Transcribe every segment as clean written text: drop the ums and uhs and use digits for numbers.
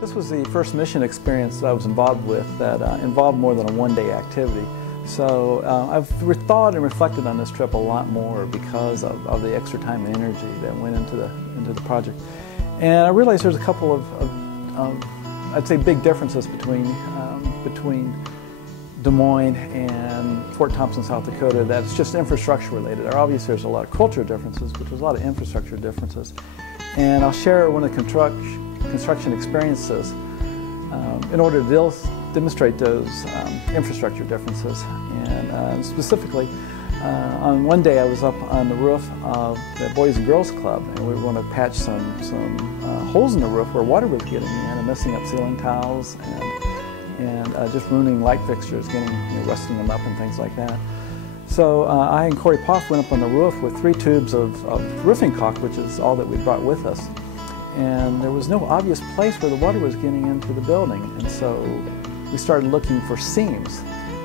This was the first mission experience that I was involved with that involved more than a one-day activity. So I've thought and reflected on this trip a lot more because of the extra time and energy that went into the project. And I realized there's a couple of I'd say big differences between Des Moines and Fort Thompson, South Dakota. That's just infrastructure related. Obviously there's a lot of cultural differences, but there's a lot of infrastructure differences. And I'll share one of the construction experiences in order to demonstrate those infrastructure differences. And specifically, on one day I was up on the roof of the Boys and Girls Club, and we were going to patch some holes in the roof where water was getting in and messing up ceiling tiles and just ruining light fixtures, rusting them up and things like that. So I and Corey Poff went up on the roof with 3 tubes of roofing caulk, which is all that we brought with us. And there was no obvious place where the water was getting into the building. And so we started looking for seams.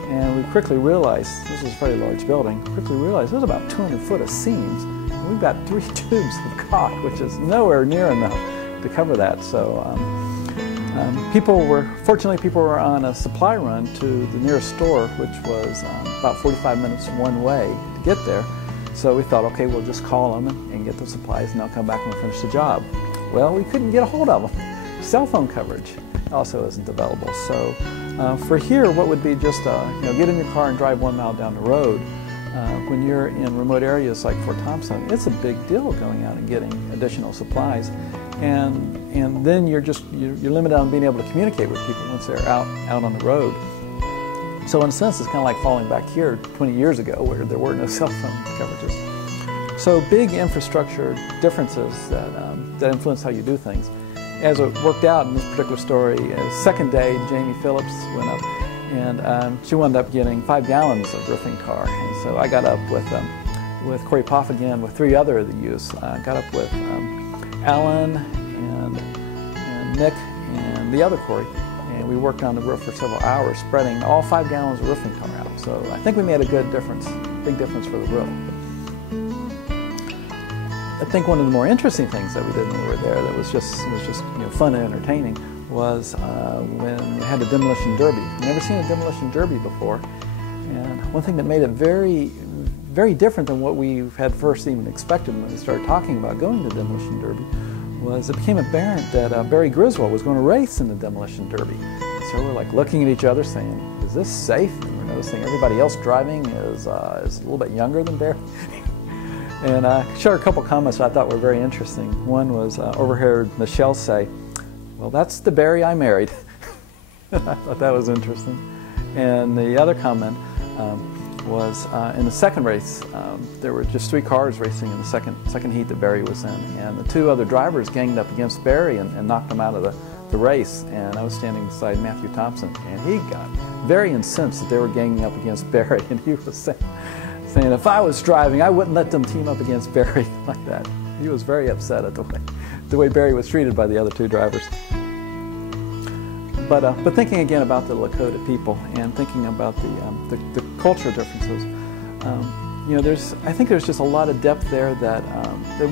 And we quickly realized, this is a very large building, quickly realized there's about 200 foot of seams. And we've got 3 tubes of caulk, which is nowhere near enough to cover that. So fortunately people were on a supply run to the nearest store, which was about 45 minutes one way to get there. So we thought, okay, we'll just call them and get the supplies and they'll come back when we finish the job. Well, we couldn't get a hold of them. Cell phone coverage also isn't available. So for here, what would be just get in your car and drive 1 mile down the road. When you're in remote areas like Fort Thompson, it's a big deal going out and getting additional supplies. And then you're limited on being able to communicate with people once they're out on the road. So in a sense, it's kind of like falling back here 20 years ago where there were no cell phone coverages. So big infrastructure differences that influence how you do things. As it worked out in this particular story, second day, Jamie Phillips went up and she wound up getting 5 gallons of roofing tar. And so I got up with Corey Poff again with 3 other of the youths. Got up with Alan and Nick and the other Corey. And we worked on the roof for several hours, spreading all 5 gallons of roofing tar out. So I think we made a good difference, big difference for the roof. I think one of the more interesting things that we did when we were there that was just fun and entertaining was when we had the demolition derby. I've never seen a demolition derby before, and one thing that made it very, very different than what we had first even expected when we started talking about going to the demolition derby was it became apparent that Barry Griswold was going to race in the demolition derby. So we're like looking at each other saying, is this safe? And we're noticing everybody else driving is a little bit younger than Barry. And I shared a couple comments that I thought were very interesting. One was overheard Michelle say, well, that's the Barry I married. I thought that was interesting. And the other comment was in the second race, there were just 3 cars racing in the second heat that Barry was in. And the 2 other drivers ganged up against Barry and knocked him out of the race. And I was standing beside Matthew Thompson, and he got very incensed that they were ganging up against Barry. And he was saying if I was driving, I wouldn't let them team up against Barry like that. He was very upset at the way Barry was treated by the other 2 drivers. But thinking again about the Lakota people and thinking about the cultural differences, I think there's just a lot of depth there that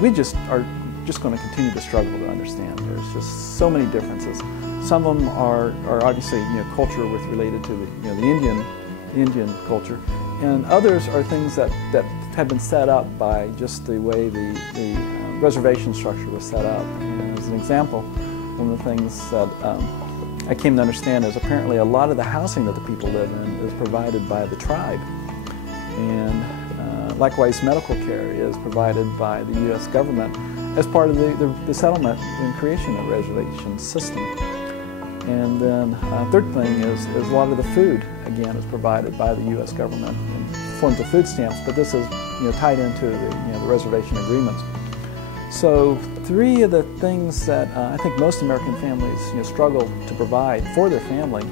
we just are going to continue to struggle to understand. There's just so many differences. Some of them are obviously culture related to the Indian culture. And others are things that have been set up by just the way the reservation structure was set up. And as an example, one of the things that I came to understand is apparently a lot of the housing that the people live in is provided by the tribe. And likewise, medical care is provided by the U.S. government as part of the settlement and creation of the reservation system. And then third thing is a lot of the food, again, is provided by the U.S. government in forms of food stamps, but this is tied into the reservation agreements. So 3 of the things that I think most American families struggle to provide for their family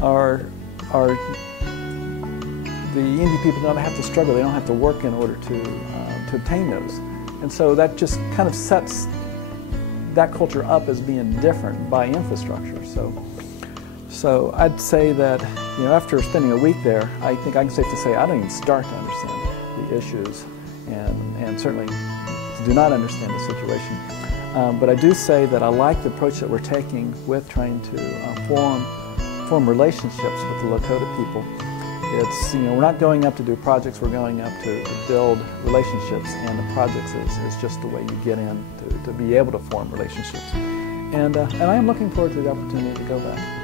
are the Indian people don't have to struggle, they don't have to work in order to obtain those. And so that just kind of sets that culture up as being different by infrastructure. So I'd say that after spending a week there, I think I can safely say I don't even start to understand the issues and certainly do not understand the situation. But I do say that I like the approach that we're taking with trying to form relationships with the Lakota people. It's, we're not going up to do projects, we're going up to build relationships, and the projects is just the way you get in to be able to form relationships. And I am looking forward to the opportunity to go back.